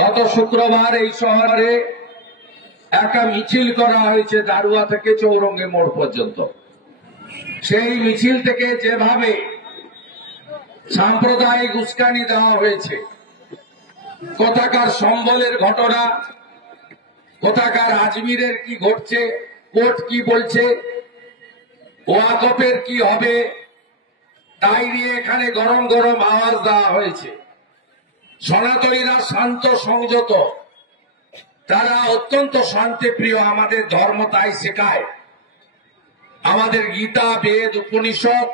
গত শুক্রবার এই শহরে একটা মিছিল করা হয়েছে দারুয়া থেকে চৌরঙ্গি মোড় পর্যন্ত। সেই মিছিল থেকে যেভাবে সাম্প্রদায়িক উস্কানি দেওয়া হয়েছে, কোথাকার সম্বলের ঘটনা, কোথাকার আজমিরের কি ঘটছে, কোর্ট কি বলছে, ওয়াকফের কি হবে, তাই নিয়ে এখানে গরম গরম আওয়াজ দেওয়া হয়েছে। সনাতনীরা শান্ত সংযত, তারা অত্যন্ত শান্তিপ্রিয়। আমাদের ধর্ম তাই শেখায়, আমাদের গীতা বেদ উপনিষদ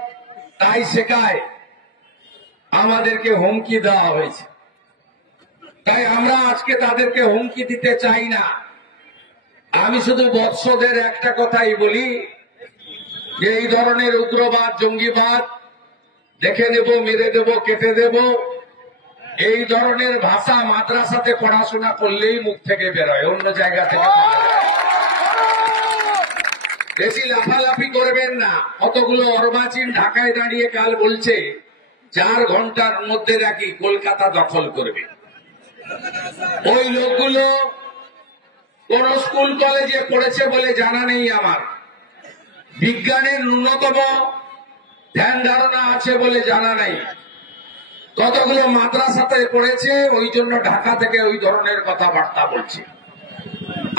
তাই শেখায়। আমাদেরকে হুমকি দেওয়া হয়েছে, তাই আমরা আজকে তাদেরকে হুমকি দিতে চাই না। আমি শুধু বৎসদের একটা কথাই বলি যে এই ধরনের উগ্রবাদ জঙ্গিবাদ দেখে নেব, মেরে দেব, কেটে দেব, এই ধরনের ভাষা মাদ্রাসাতে পড়াশোনা করলেই মুখ থেকে বেরোয়, অন্য জায়গা থেকে বেশি লাফালাফি করবেন না। কতগুলো অর্বাচীন ঢাকায় দাঁড়িয়ে কাল বলছে 4 ঘন্টার মধ্যে নাকি কলকাতা দখল করবে। ওই লোকগুলো কোন স্কুল কলেজে পড়েছে বলে জানা নেই আমার, বিজ্ঞানের ন্যূনতম ধ্যান ধারণা আছে বলে জানা নেই, কতগুলো মাদ্রাসাতে পড়েছে, ওই জন্য ঢাকা থেকে ওই ধরনের কথাবার্তা বলছে।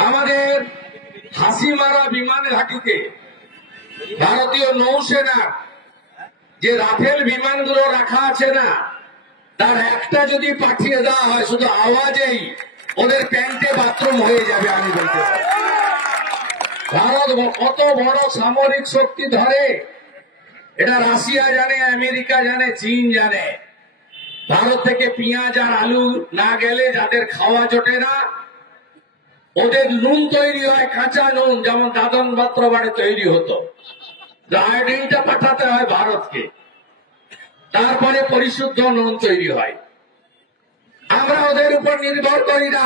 আমাদের হাসিমারা বিমান ঘাঁটিতে ভারতীয় নৌসেনা যে রাফেল বিমানগুলো রাখা আছে না, তার একটা যদি পাঠিয়ে দেওয়া হয়, শুধু আওয়াজেই ওদের প্যান্টে বাথরুম হয়ে যাবে। আমি বলতে পারি, ভারত কত বড় সামরিক শক্তি ধরে এটা রাশিয়া জানে, আমেরিকা জানে, চীন জানে। ভারত থেকে পেঁয়াজ আর আলু না গেলে যাদের খাওয়া জোটে না, ওদের নুন তৈরি হয় কাঁচা নুন, যেমন দাদন পাত্র বাড়ি তৈরি হতো। আয়োডিনটা পাঠাতে হয় ভারতকে, তারপরে পরিশুদ্ধ নুন তৈরি হয়। আমরা ওদের উপর নির্ভর করি না।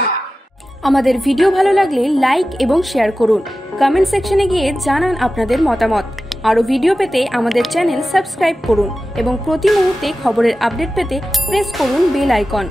আমাদের ভিডিও ভালো লাগলে লাইক এবং শেয়ার করুন। কমেন্ট সেকশনে গিয়ে জানান আপনাদের মতামত। আরো ভিডিও পেতে আমাদের চ্যানেল সাবস্ক্রাইব করুন এবং প্রতি মুহূর্তে খবরের আপডেট পেতে প্রেস করুন বেল আইকন।